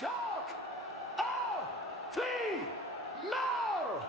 Talk! Oh! 3! More!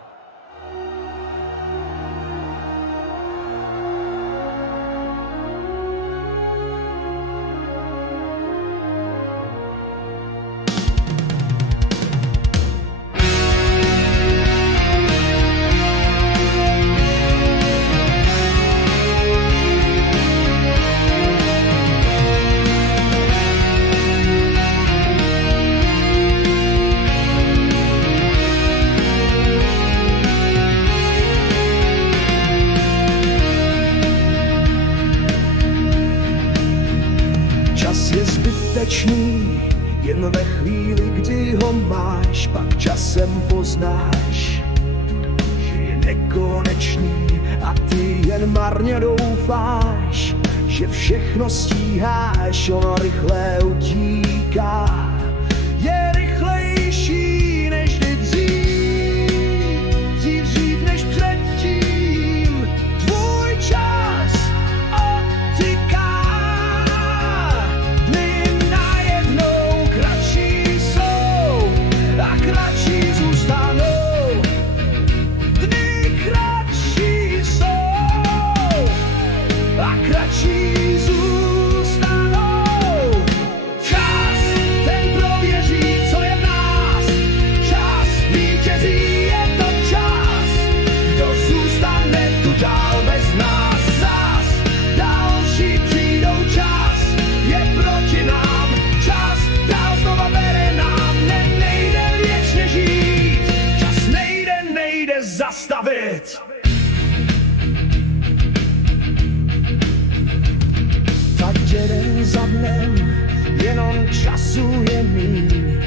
Čas je zbytečný, jen ve chvíli, kdy ho máš, pak časem poznáš, že je nekonečný a ty jen marně doufáš, že všechno stíháš, ono rychle utíká. Je rychlejší než kdy dřív než předtím, tvůj čas odtyká. Dny najednou kratší jsou a kratší zůstanou. Dny kratší jsou a kratší zůstanou. Čas, ten prověří, co je v nás. Čas vítězí, je to čas. Kdo zůstane tu dál bez nás. Zas další přijdou, čas je proti nám. Čas dál znova bere nám. Nejde věčně žít. Čas nejde zastavit. Tak jeden za dnem, jenom času je míň,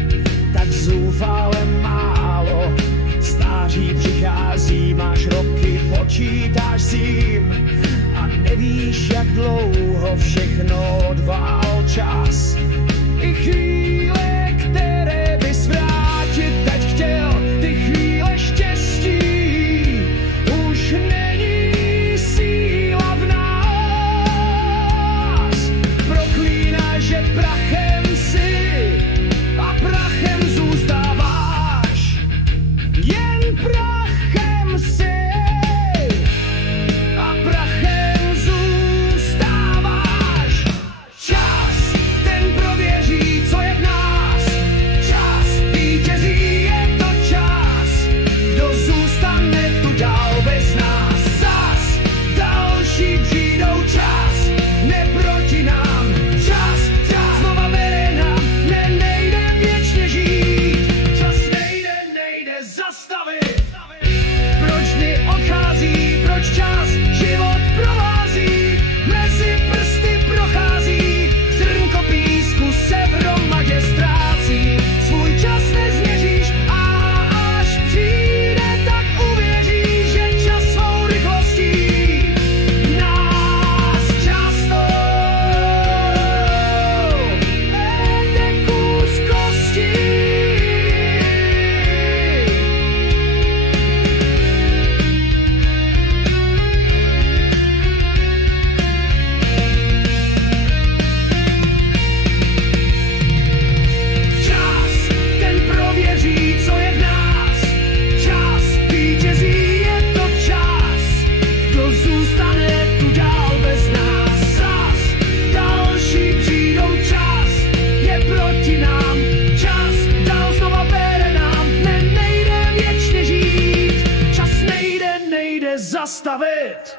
tak zoufale málo. Stáří přichází, máš roky, počítáš s tím a nevíš, jak dlouho všechno odvál čas. I chvíle, které bys vrátit teď chtěl, ty chvíle štěstí, už není síla v nás. Proklínáš, že prachem jsi a prachem zůstáváš. Jen prachem jsi a prachem zůstáváš. Čas, ten prověří, co je v nás. Čas vítězí, je to čas. Kdo zůstane tu dál bez nás. Zas další přijdou, čas neproti nám. Čas znova bere nám. Nejde věčně žít. Čas nejde zastavit. Proč dny odchází, proč čas život provází, mezi prsty prochází, zrnko písku se v hromadě ztrácí. Svůj čas nezměříš a až přijde, tak uvěříš, že čas svou rychlostí nás často vede k úzkosti. Čas, ten prověří, co je v nás. Čas vítězí, je to čas. Kdo zůstane tu dál bez nás. Zas další přijdou, čas je proti nám. Čas dál znova bere nám. Nejde věčně žít. Čas nejde zastavit.